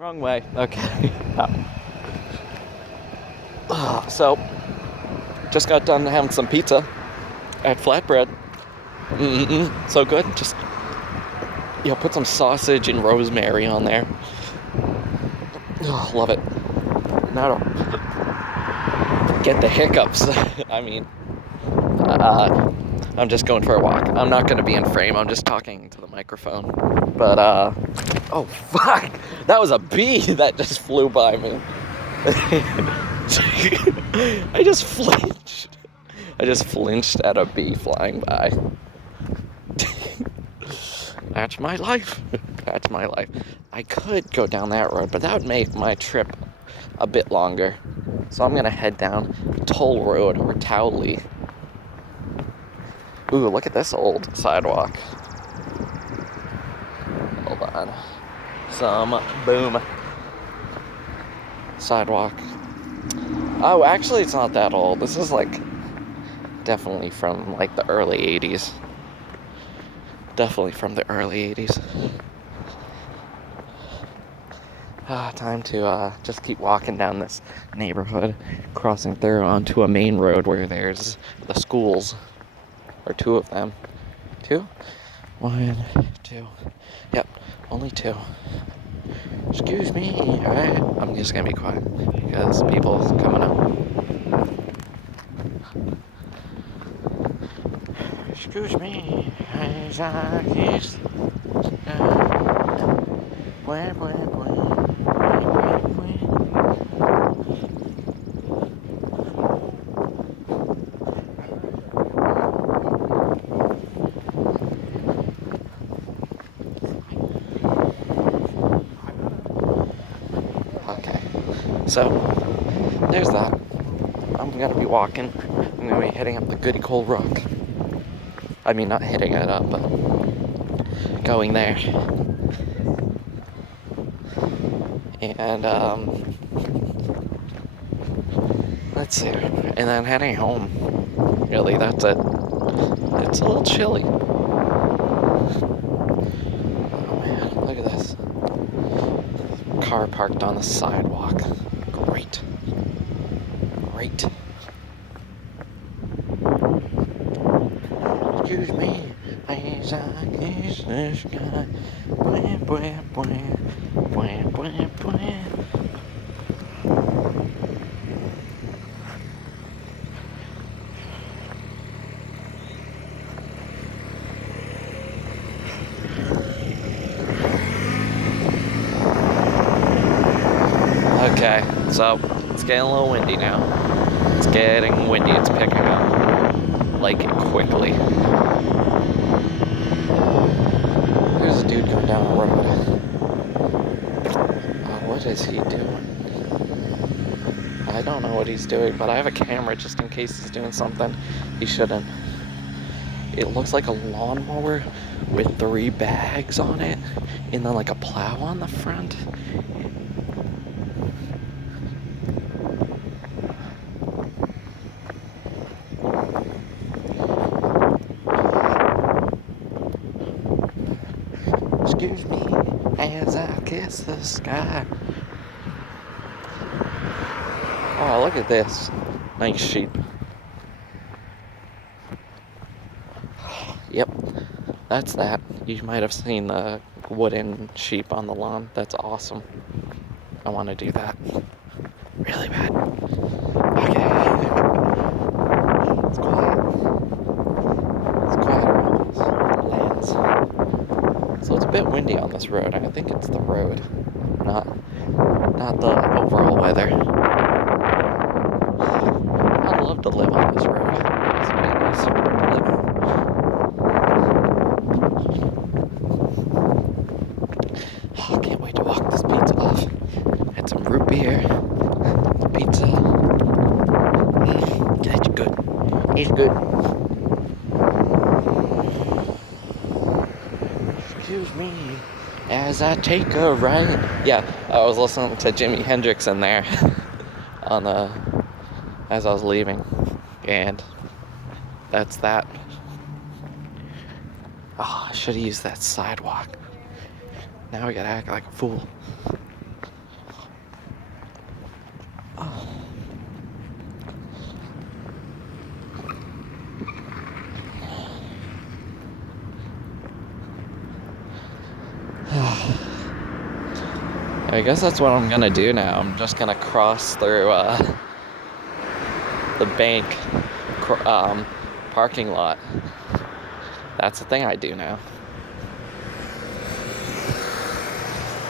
Wrong way. Okay. So, just got done having some pizza at Flatbread. So good. Just, put some sausage and rosemary on there. Oh, love it. Now to get the hiccups. I mean, I'm just going for a walk. I'm not going to be in frame. I'm just talking to the microphone. But, oh, fuck. That was a bee that just flew by me. I just flinched. I just flinched at a bee flying by. That's my life. That's my life. I could go down that road, but that would make my trip a bit longer. So I'm gonna head down Toll Road or Towley. Ooh, look at this old sidewalk. Hold on. Some boom. Sidewalk. Oh, actually it's not that old. This is like definitely from like the early 80s. Definitely from the early 80s. Time to just keep walking down this neighborhood, crossing through onto a main road where there's the schools, or two of them. Two? One, two. Yep, only two. Excuse me. Alright, I'm just gonna be quiet because people are coming up. Excuse me. Okay, so there's that. I'm gonna be walking. I'm gonna be hitting up the Goody Coal Rock. I mean, not hitting it up, but going there. And, let's see. And then heading home. Really, that's it. It's a little chilly. Oh man, look at this. Car parked on the sidewalk. Great. Great. Excuse me. As I kiss the sky. Blah, blah, blah. Blah, blah, blah. Okay, so it's getting a little windy now. It's getting windy, it's picking up. Like, quickly. There's a dude going down the road. What is he doing? I don't know what he's doing, but I have a camera just in case he's doing something he shouldn't. It looks like a lawnmower with 3 bags on it, and then like a plow on the front. Excuse me as I kiss the sky. Oh, look at this. Nice sheep. Yep, that's that. You might have seen the wooden sheep on the lawn. That's awesome. I want to do that. Really bad. Okay. It's quiet. It's quiet around these lands. So it's a bit windy on this road. I think it's the road, not the overall weather. I'd love to live on this road. It's a nice road to live on. Oh, I can't wait to walk this pizza off. Had some root beer, pizza. It's good. It's good. Excuse me as I take a ride. Yeah, I was listening to Jimi Hendrix in there as I was leaving, and that's that. Oh, I should have used that sidewalk. Now we gotta act like a fool. I guess that's what I'm gonna do now. I'm just gonna cross through the bank parking lot. That's the thing I do now.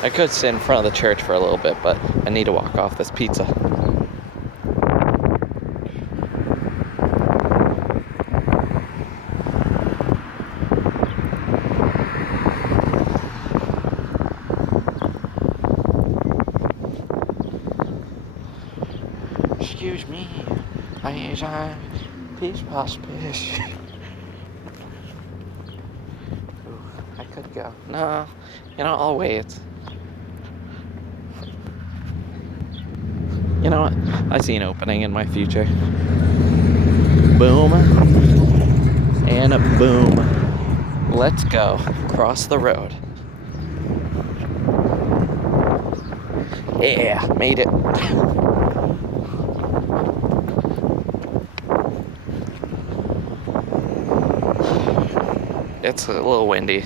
I could sit in front of the church for a little bit, but I need to walk off this pizza. Excuse me, I pish posh pish. Ooh, I could go. No, I'll wait. You know what? I see an opening in my future. Boom. And a boom. Let's go. Cross the road. Yeah, made it. It's a little windy.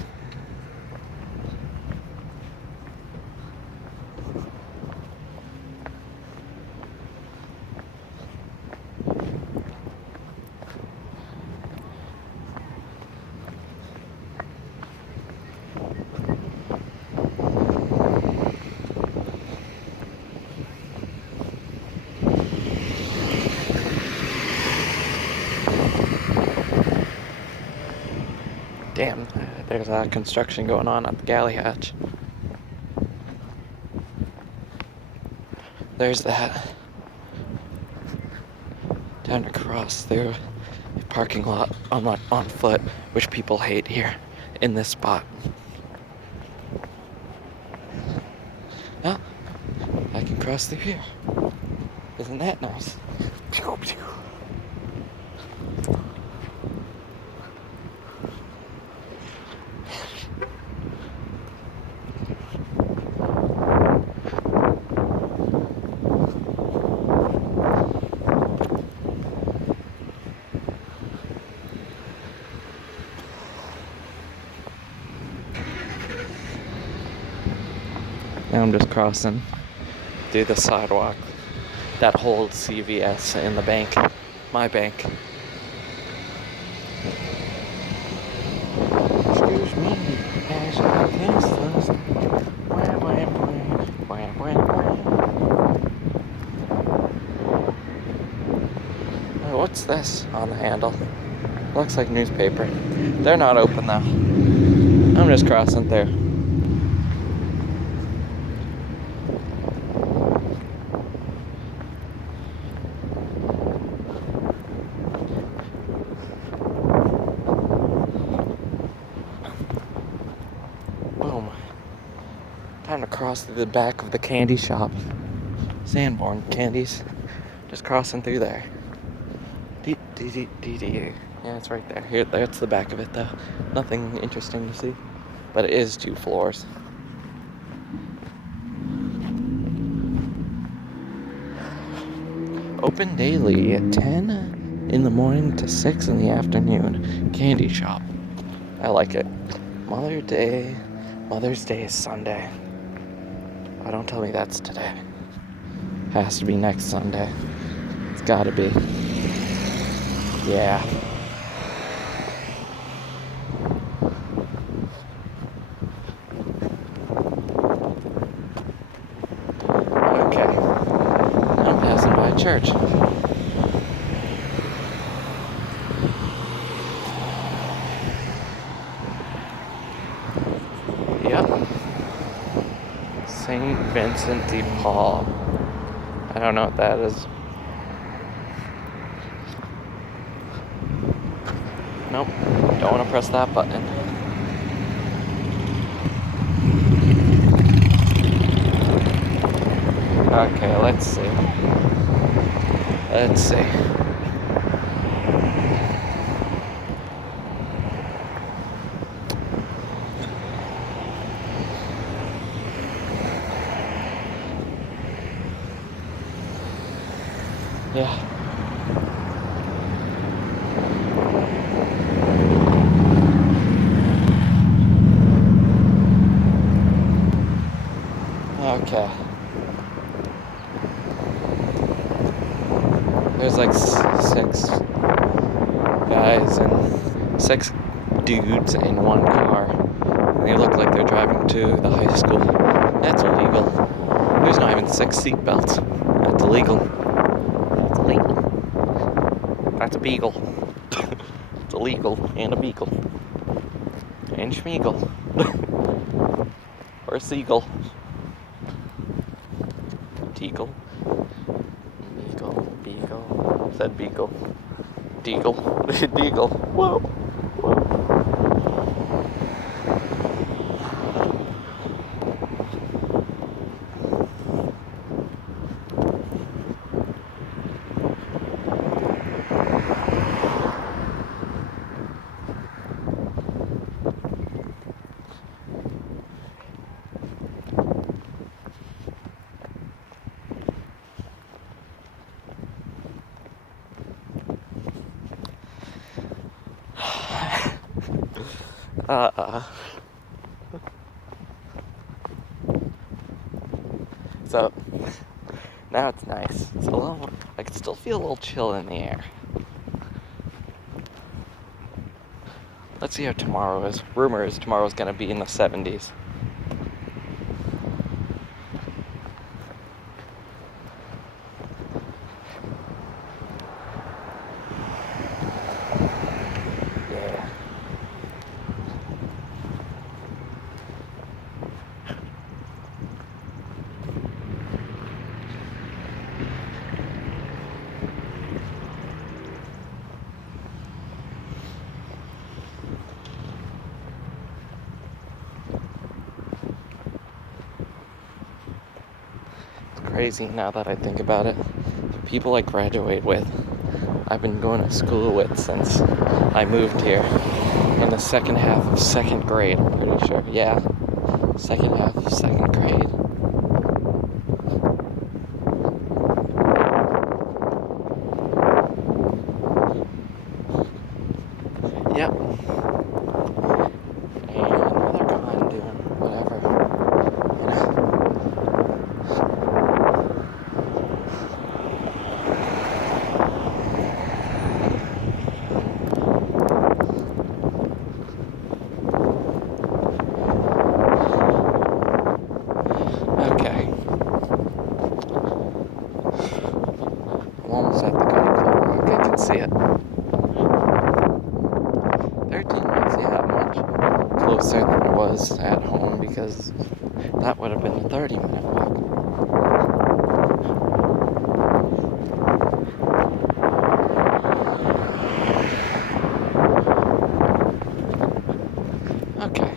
Damn, there's construction going on at the galley hatch. There's that. Time to cross through a parking lot on foot, which people hate here in this spot. Well, I can cross through here. Isn't that nice? Pew, pew. Now I'm just crossing through the sidewalk that holds CVS in the bank, my bank. Excuse me, as I pass this. What's this on the handle? Looks like newspaper. They're not open though. I'm just crossing through. Boom. Time to cross through the back of the candy shop. Sanborn candies. Just crossing through there. Yeah, it's right there. Here, that's the back of it though. Nothing interesting to see. But it is 2 floors. Open daily at 10 in the morning to 6 in the afternoon. Candy shop. I like it. Mother's Day is Sunday. Oh, don't tell me that's today. Has to be next Sunday. It's gotta be. Yeah. Okay. I'm passing by church. Yep. St. Vincent de Paul. I don't know what that is. Nope. Don't want to press that button. Okay, let's see. Yeah. Okay. There's like six guys and six dudes in one car. And they look like they're driving to the high school. That's illegal. There's not even 6 seat belts. That's illegal. That's illegal. That's a beagle. It's illegal. And a beagle. And Schmeagle. Or a seagull. Teagle. Beagle. Beagle. Said beagle. Deagle. Deagle. Whoa. Whoa. So now it's nice. It's a little. I can still feel a little chill in the air. Let's see how tomorrow is. Rumor is tomorrow's gonna be in the 70s. Yeah. Crazy now that I think about it. The people I graduate with, I've been going to school with since I moved here in the second half of 2nd grade, I'm pretty sure. Yeah, second half of 2nd grade. Yep. And now they're gone doing whatever, you know. Okay. I'm almost at the Golden Rock. I can see it. 13 minutes, yeah, much closer than it was at home because that would have been a 30-minute walk. Okay.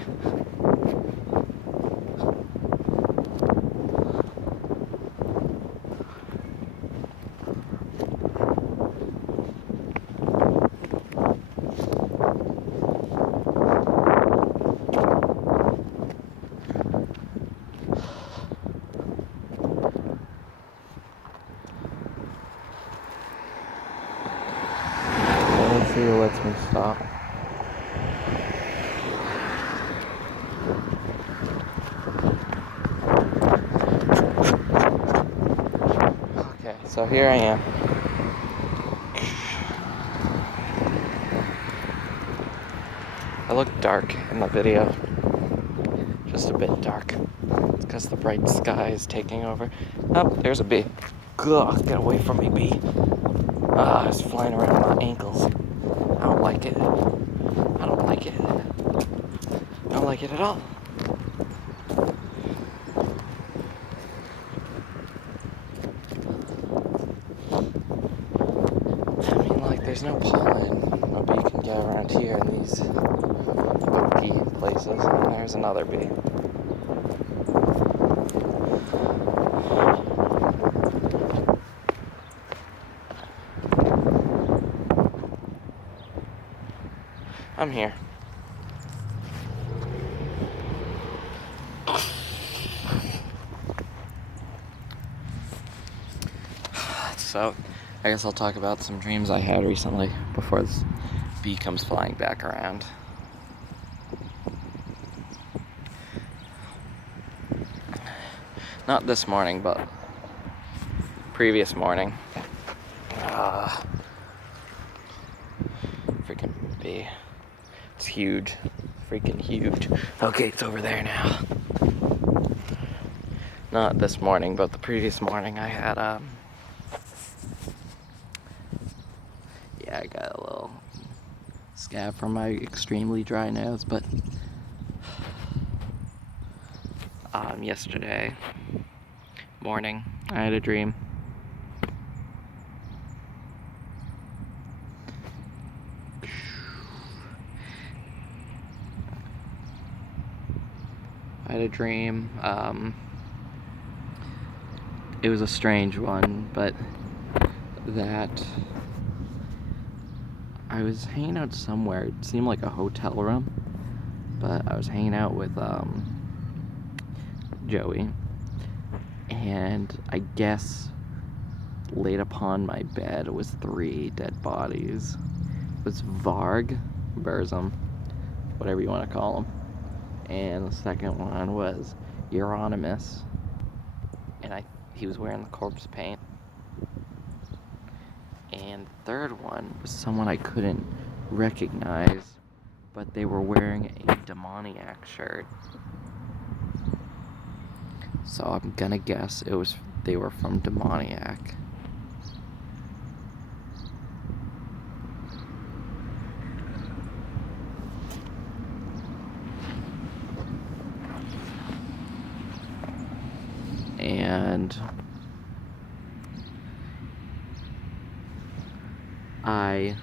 Let's see who lets me stop. Okay, so here I am. I look dark in the video. Just a bit dark. It's because the bright sky is taking over. Oh, there's a bee. Ugh, get away from me, bee. Ah, it's flying around my ankles. I don't like it. I don't like it. I don't like it at all. I mean, like, there's no pollen. No bee can get around here in these bee places. And there's another bee. I'm here. So, I guess I'll talk about some dreams I had recently before this bee comes flying back around. Not this morning, but previous morning. Freaking bee. It's huge. Freaking huge. Okay, it's over there now. Not this morning, but the previous morning I had, I got a little scab from my extremely dry nose, but yesterday morning I had a dream. It was a strange one, but that I was hanging out somewhere. It seemed like a hotel room, but I was hanging out with Joey, and I guess laid upon my bed was 3 dead bodies. It was Varg, Burzum, whatever you want to call him, and the second one was Euronymous, and he was wearing the corpse paint. And the third one was someone I couldn't recognize, but they were wearing a demoniac shirt. So I'm gonna guess they were from Demoniac. And I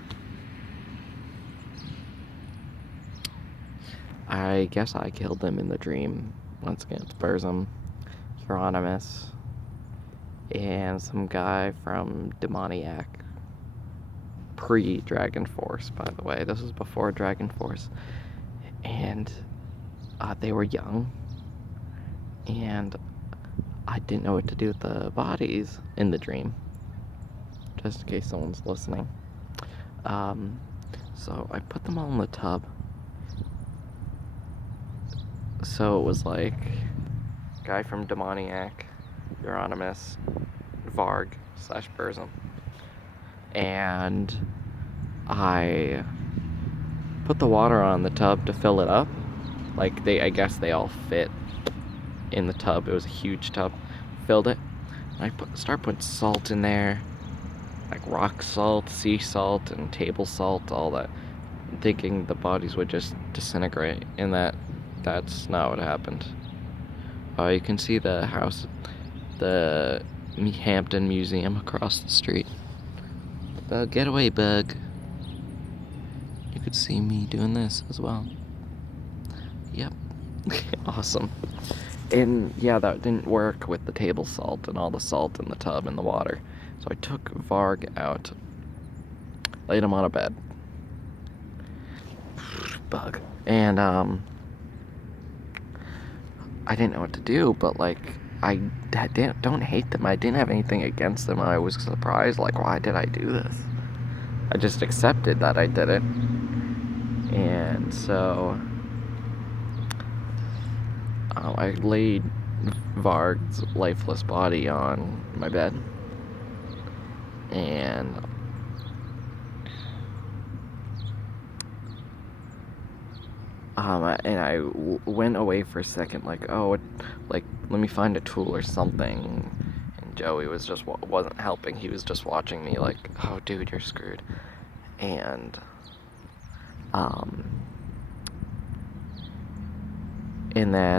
guess I killed them in the dream. Once again, it's Burzum, Euronymous, and some guy from Demoniac. Pre-Dragon Force, by the way. This was before Dragon Force. And they were young, and I didn't know what to do with the bodies in the dream, just in case someone's listening. So I put them all in the tub. So it was like guy from Demoniac, Euronymous, Varg / Burzum, and I put the water on the tub to fill it up. Like I guess they all fit in the tub. It was a huge tub. Filled it. And I started putting salt in there, like rock salt, sea salt, and table salt, all that, thinking the bodies would just disintegrate, and that's not what happened. You can see the house, the Hampton Museum across the street. Bug, get away, Bug. You could see me doing this as well. Yep. Awesome. And yeah, that didn't work with the table salt and all the salt in the tub and the water. So I took Varg out, laid him on a bed. Bug. And I didn't know what to do, but like I don't hate them. I didn't have anything against them. I was surprised, like, why did I do this? I just accepted that I did it. And so I laid Varg's lifeless body on my bed, and I went away for a second, like, like, let me find a tool or something. And Joey wasn't helping. He was just watching me, like, oh, dude, you're screwed. And then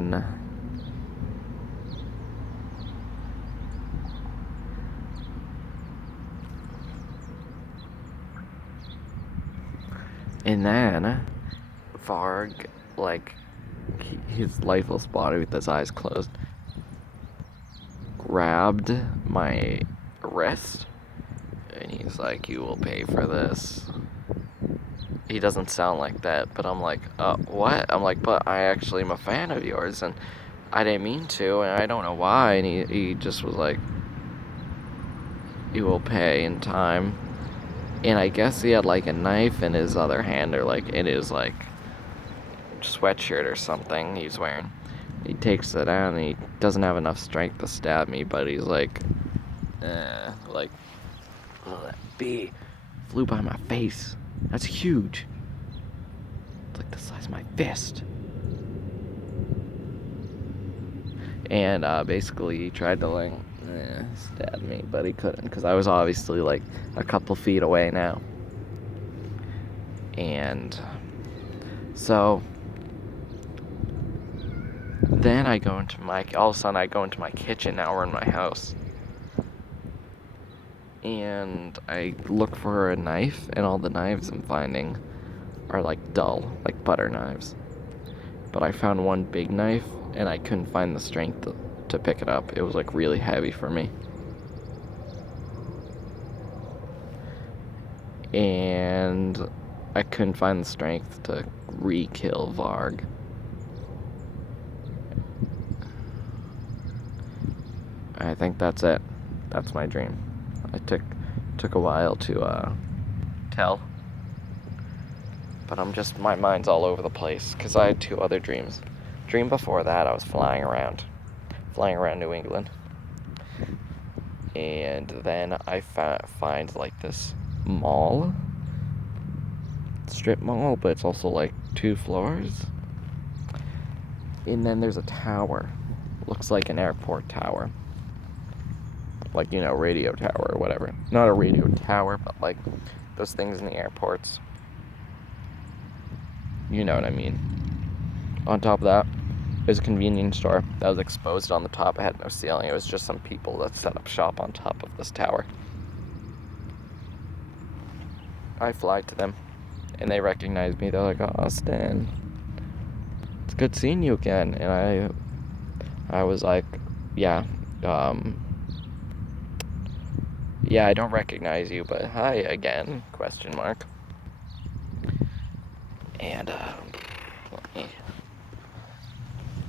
Varg, like, his lifeless body with his eyes closed, grabbed my wrist, and he's like, you will pay for this. He doesn't sound like that, but I'm like, what? I'm like, but I actually am a fan of yours, and I didn't mean to, and I don't know why. And he just was like, you will pay in time. And I guess he had like a knife in his other hand, or like in his like sweatshirt or something he's wearing. he takes it out and he doesn't have enough strength to stab me, but he's like, like, oh, that bee flew by my face. That's huge. It's like the size of my fist. And basically he tried to like stab me, but he couldn't because I was obviously like a couple feet away now. And so then all of a sudden I go into my kitchen. Now we're in my house. And I look for a knife, and all the knives I'm finding are like dull, like butter knives. But I found one big knife, and I couldn't find the strength to pick it up. It was like really heavy for me. And I couldn't find the strength to re-kill Varg. I think that's it. That's my dream. I took a while to tell. But my mind's all over the place because I had 2 other dreams. Dream before that, I was flying around New England. And then I find like this mall, strip mall, but it's also like 2 floors. And then there's a tower. Looks like an airport tower. Like, radio tower or whatever. Not a radio tower, but like those things in the airports. You know what I mean. On top of that, there's a convenience store that was exposed on the top. It had no ceiling. It was just some people that set up shop on top of this tower. I fly to them, and they recognize me. They're like, "Oh, Stan, it's good seeing you again." And I was like, "Yeah, yeah, I don't recognize you, but hi again?" ?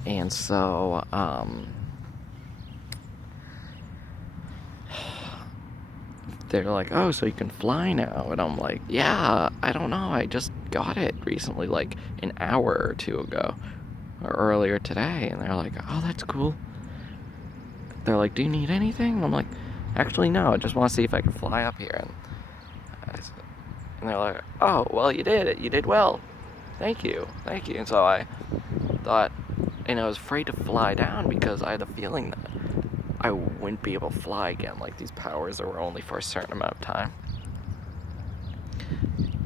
And so, they're like, "Oh, so you can fly now?" And I'm like, "Yeah, I don't know, I just got it recently, like an hour or 2 ago, or earlier today." And they're like, "Oh, that's cool." They're like, "Do you need anything?" And I'm like, "Actually, no, I just want to see if I can fly up here." And they're like, "Oh, well, you did it. You did well. Thank you. And so I thought, and I was afraid to fly down because I had a feeling that I wouldn't be able to fly again. Like, these powers were only for a certain amount of time.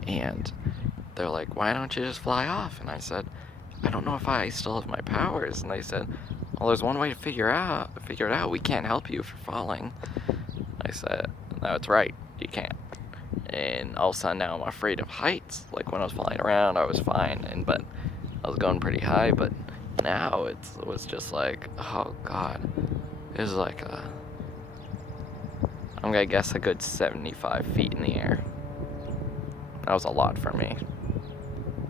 And they're like, "Why don't you just fly off?" And I said, "I don't know if I still have my powers." And they said, "Well, there's one way to figure it out. We can't help you if you're falling." I said, "No, it's right. You can't." And all of a sudden now I'm afraid of heights. Like, when I was flying around, I was fine, but I was going pretty high. But now it was just like, oh god, it was like I'm gonna guess a good 75 feet in the air. That was a lot for me.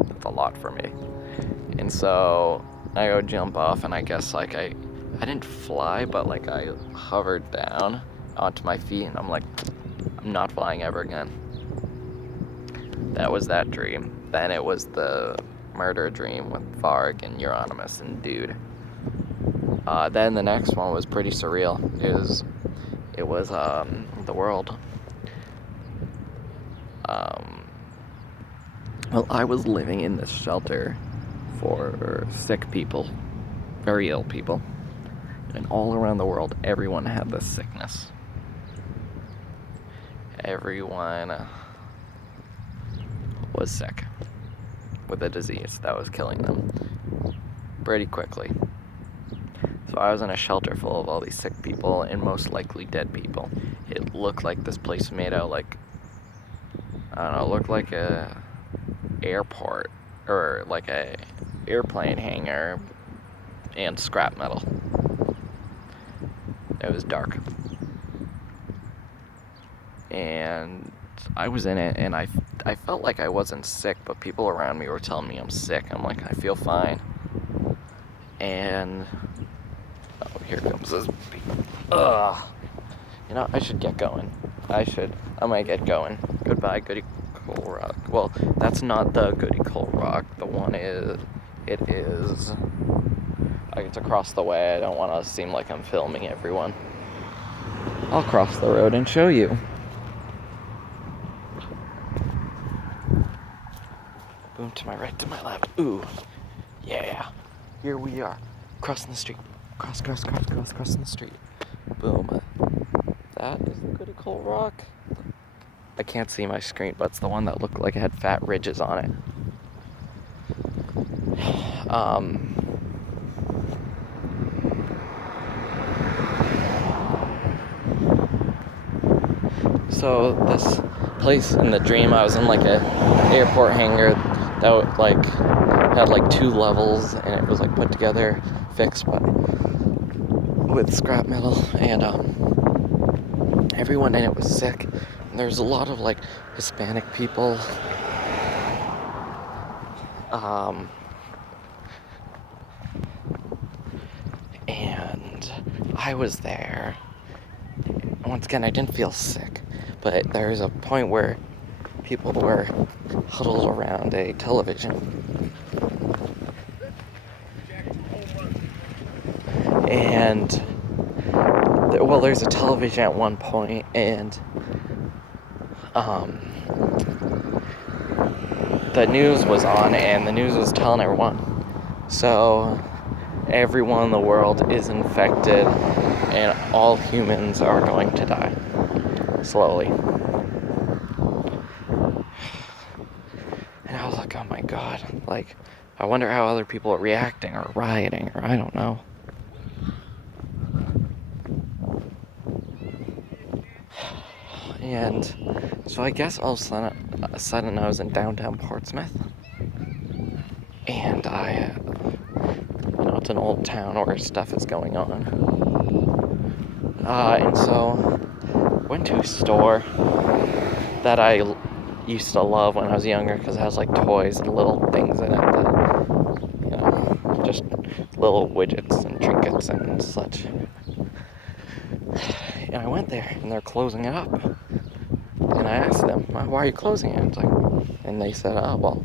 That's a lot for me. And so I go jump off, and I guess like I didn't fly, but like I hovered down onto my feet, and I'm like, I'm not flying ever again. That was that dream. Then it was the murder dream with Varg and Euronymous and Dude. Then the next one was pretty surreal. It was the world. Well, I was living in this shelter for sick people, very ill people, and all around the world, everyone had this sickness. Everyone was sick with a disease that was killing them pretty quickly. So I was in a shelter full of all these sick people and most likely dead people. It looked like this place made out like, I don't know, looked like a airport or like a airplane hangar and scrap metal. It was dark. And I was in it, and I felt like I wasn't sick, but people around me were telling me I'm sick. I'm like, I feel fine. And oh, here comes this beat. Ugh. You know, I should get going. I might get going. Goodbye, Goody Coal Rock. Well, that's not the Goody Coal Rock. The one is, it is a Like, it's across the way. I don't want to seem like I'm filming everyone. I'll cross the road and show you. Boom, to my right, to my left. Ooh, yeah. Here we are, crossing the street. Crossing the street. Boom. That is the Critical Rock. I can't see my screen, but it's the one that looked like it had fat ridges on it. So this place in the dream, I was in like a airport hangar that like had like 2 levels, and it was like put together, fixed, but with scrap metal, and everyone in it was sick. And there's a lot of like Hispanic people. And I was there. Once again, I didn't feel sick, but there was a point where people were huddled around a television. And, well, there's a television at one point, and the news was on, and the news was telling everyone, so everyone in the world is infected, and all humans are going to die, slowly. And I was like, oh my god, like, I wonder how other people are reacting, or rioting, or I don't know. And so I guess all of a sudden I was in downtown Portsmouth, and it's an old town where stuff is going on. And so went to a store that I used to love when I was younger, because it has like toys and little things in it that, just little widgets and trinkets and such. And I went there, and they're closing it up. And I asked them, why are you closing it? And they said, oh, well,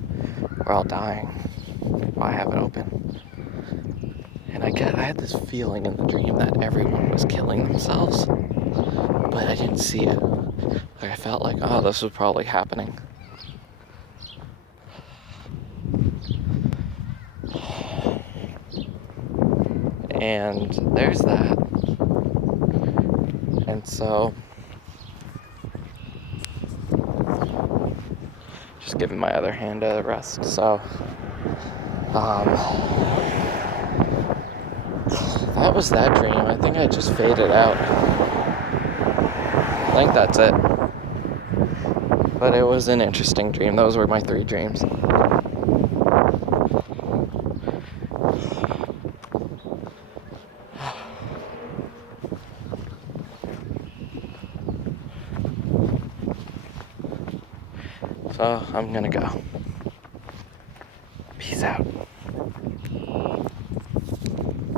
we're all dying. Why have it open? And I had this feeling in the dream that everyone was killing themselves, but I didn't see it. Like, I felt like, oh, this was probably happening. And there's that. And so, just giving my other hand a rest. So, that was that dream. I think I just faded out. I think that's it. But it was an interesting dream. Those were my 3 dreams. So I'm gonna go. Peace out.